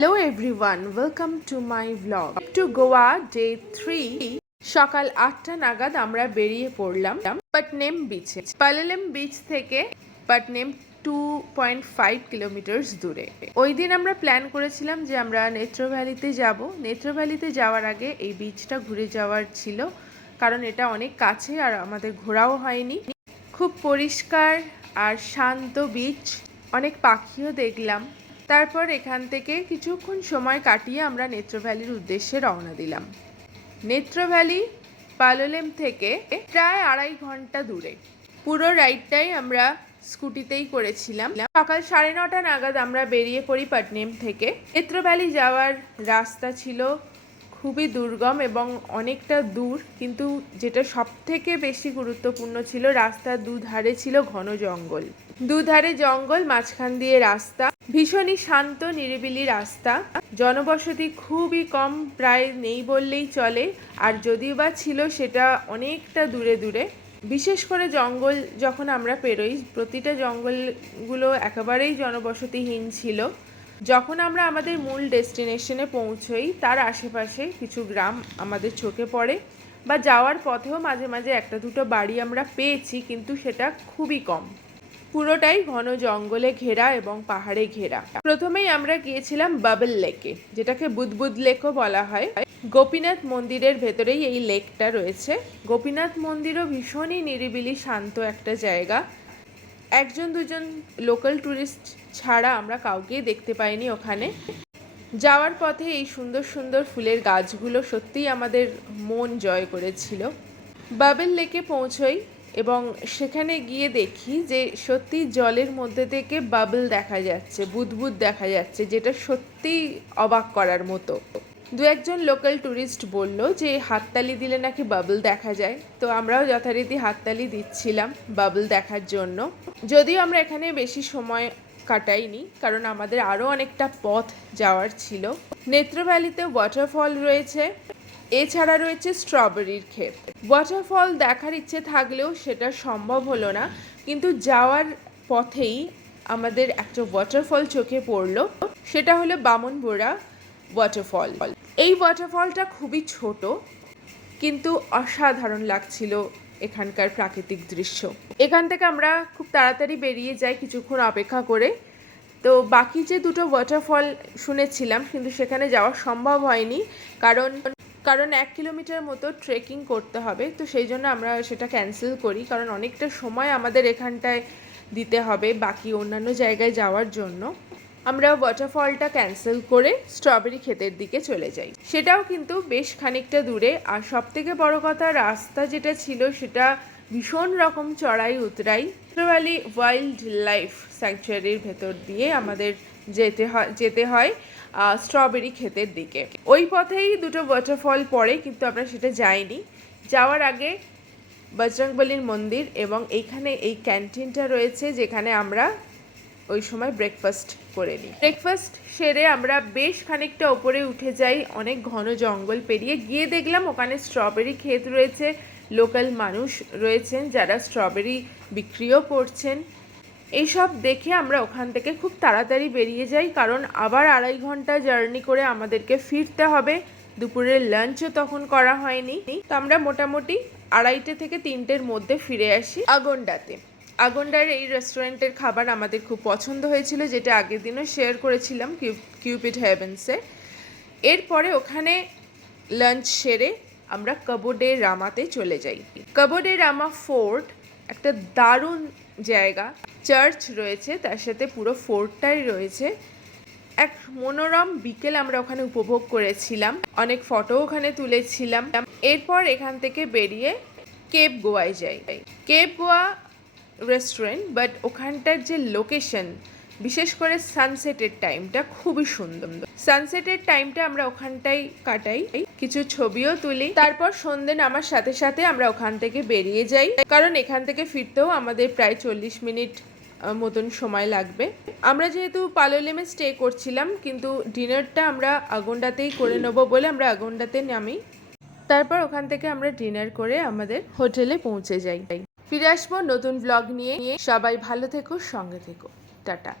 Hello everyone, welcome to my vlog. To Goa day 3 সকাল 8টা নাগাদ আমরা বেরিয়ে পড়লাম পাটনেম বিচে। পালোলেম বিচ থেকে পাটনেম 2.5 কিলোমিটার দূরে। ওই দিন আমরা প্ল্যান করেছিলাম যে আমরা নেত্রভ্যালিতে যাব। নেত্রভ্যালিতে যাওয়ার আগে এই বিচটা ঘুরে যাওয়ার ছিল, কারণ এটা অনেক কাছে আর আমাদের ঘোরাও হয়নি। খুব পরিষ্কার আর শান্ত বিচ, অনেক পাখিও দেখলাম। তারপর এখান থেকে কিছুক্ষণ সময় কাটিয়ে আমরা নেত্রভ্যালির উদ্দেশ্যে রওনা দিলাম। নেত্রভ্যালি পালোলেম থেকে প্রায় 2.5 ঘন্টা দূরে। পুরো রাইডটাই আমরা স্কুটিতেই করেছিলাম। সকাল 9:30 নাগাদ আমরা বেরিয়ে পড়ি পাটনেম থেকে। নেত্রভ্যালি যাওয়ার রাস্তা ছিল খুবই দুর্গম এবং অনেকটা দূর, কিন্তু যেটা সবথেকে বেশি গুরুত্বপূর্ণ ছিল, রাস্তার দুধারে ছিল ঘন জঙ্গল। দুধারে জঙ্গল, মাঝখান দিয়ে রাস্তা, ভীষণই শান্ত নিরিবিলি রাস্তা। জনবসতি খুবই কম, প্রায় নেই বললেই চলে, আর যদিও বা ছিল সেটা অনেকটা দূরে দূরে। বিশেষ করে জঙ্গল যখন আমরা পেরোই, প্রতিটা জঙ্গলগুলো একেবারেই জনবসতিহীন ছিল। যখন আমরা আমাদের মূল ডেস্টিনেশনে পৌঁছই, তার আশেপাশে কিছু গ্রাম আমাদের চোখে পড়ে, বা যাওয়ার পথেও মাঝে মাঝে একটা দুটো বাড়ি আমরা পেয়েছি, কিন্তু সেটা খুবই কম। পুরোটাই ঘন জঙ্গলে ঘেরা এবং পাহাড়ে ঘেরা। প্রথমেই আমরা গিয়েছিলাম বাবল লেকে, যেটাকে বুদবুদ লেকও বলা হয়। গোপীনাথ মন্দিরের ভেতরেই এই লেকটা রয়েছে। গোপীনাথ মন্দিরও ভীষণই নিরিবিলি শান্ত একটা জায়গা। একজন দুজন লোকাল ট্যুরিস্ট ছাড়া আমরা কাউকেই দেখতে পাইনি ওখানে। যাওয়ার পথে এই সুন্দর সুন্দর ফুলের গাছগুলো সত্যিই আমাদের মন জয় করেছিল। বাবল লেকে পৌঁছই এবং সেখানে গিয়ে দেখি যে সত্যি জলের মধ্যে থেকে বাবল দেখা যাচ্ছে, বুদবুদ দেখা যাচ্ছে, যেটা সত্যিই অবাক করার মতো। দু একজন লোকাল ট্যুরিস্ট বলল যে হাততালি দিলে নাকি বাবল দেখা যায়, তো আমরাও যথারীতি হাততালি দিচ্ছিলাম বাবল দেখার জন্য। যদিও আমরা এখানে বেশি সময় কাটাইনি, কারণ আমাদের আরও অনেকটা পথ যাওয়ার ছিল। নেত্রভ্যালিতে ওয়াটারফল রয়েছে, এছাড়া রয়েছে স্ট্রবেরির ক্ষেত। ওয়াটারফল দেখার ইচ্ছে থাকলেও সেটা সম্ভব হলো না, কিন্তু যাওয়ার পথেই আমাদের একটা ওয়াটারফল চোখে পড়লো। সেটা হলো বামনবোড়া ওয়াটারফল। এই ওয়াটারফলটা খুবই ছোট, কিন্তু অসাধারণ লাগছিল এখানকার প্রাকৃতিক দৃশ্য। এখান থেকে আমরা খুব তাড়াতাড়ি বেরিয়ে যাই কিছুক্ষণ অপেক্ষা করে। তো বাকি যে দুটো ওয়াটারফল শুনেছিলাম, কিন্তু সেখানে যাওয়া সম্ভব হয়নি, কারণ 1 কিলোমিটার মতো ট্রেকিং করতে হবে। তো সেই জন্য আমরা সেটা ক্যান্সেল করি, কারণ অনেকটা সময় আমাদের এখানটায় দিতে হবে বাকি অন্যান্য জায়গায় যাওয়ার জন্য। আমরা ওয়াটারফলটা ক্যান্সেল করে স্ট্রবেরি ক্ষেতের দিকে চলে যাই। সেটাও কিন্তু বেশ খানিকটা দূরে, আর সবথেকে বড় কথা, রাস্তা যেটা ছিল সেটা ভীষণ রকম চড়াই উতরাই। নেত্রভ্যালি ওয়াইল্ড লাইফ স্যাংচুয়ারির ভেতর দিয়ে আমাদের যেতে হয় স্ট্রবেরি ক্ষেতের দিকে। ওই পথেই দুটো ওয়াটারফল পড়ে, কিন্তু আমরা সেটা যাইনি। যাওয়ার আগে বজরংবলির মন্দির এবং এইখানে এই ক্যান্টিনটা রয়েছে, যেখানে আমরা ওই সময় ব্রেকফাস্ট করে নিই। ব্রেকফাস্ট সেরে আমরা বেশ খানিকটা ওপরে উঠে যাই, অনেক ঘন জঙ্গল পেরিয়ে। গিয়ে দেখলাম ওখানে স্ট্রবেরি ক্ষেত রয়েছে, লোকাল মানুষ রয়েছেন যারা স্ট্রবেরি বিক্রিও করছেন। এইসব দেখে আমরা ওখান থেকে খুব তাড়াতাড়ি বেরিয়ে যাই, কারণ আবার 2.5 ঘন্টা জার্নি করে আমাদেরকে ফিরতে হবে। দুপুরের লাঞ্চও তখন করা হয়নি। তো আমরা মোটামুটি 2:30 থেকে 3টের মধ্যে ফিরে আসি আগন্ডাতে। আগন্ডার এই রেস্টুরেন্টের খাবার আমাদের খুব পছন্দ হয়েছিল, যেটা আগের দিনও শেয়ার করেছিলাম কিউপিড হেভেন্সে। এরপরে ওখানে লাঞ্চ সেরে আমরা কাবো ডে রামাতে চলে যাই। কাবো ডে রামা ফোর্ট একটা দারুণ জায়গা। চার্চ রয়েছে, তার সাথে পুরো ফোর্টটাই রয়েছে। এক মনোরম বিকেল আমরা ওখানে উপভোগ করেছিলাম, অনেক ফটো ওখানে তুলেছিলাম। এরপর এখান থেকে বেরিয়ে কেপ গোয়ায় যাই। কেপ গোয়া রেস্টুরেন্ট, বাট ওখানটার যে লোকেশন, বিশেষ করে সানসেটের টাইমটা খুবই সুন্দর। সানসেটের টাইমটা আমরা ওখানটাই কাটাই, কিছু ছবিও তুলি। তারপর সন্ধ্যে নামার সাথে সাথে আমরা ওখান থেকে বেরিয়ে যাই, কারণ এখান থেকে ফিরতেও আমাদের প্রায় 40 মিনিট মতন সময় লাগবে। আমরা যেহেতু পালোলেমে স্টে করছিলাম, কিন্তু ডিনারটা আমরা আগন্ডাতেই করে নেবো বলে আমরা আগন্ডাতে নামি। তারপর ওখান থেকে আমরা ডিনার করে আমাদের হোটেলে পৌঁছে যাই। ফিরে আসবো নতুন ব্লগ নিয়ে। সবাই ভালো থেকো, সঙ্গে থেকো। টাটা।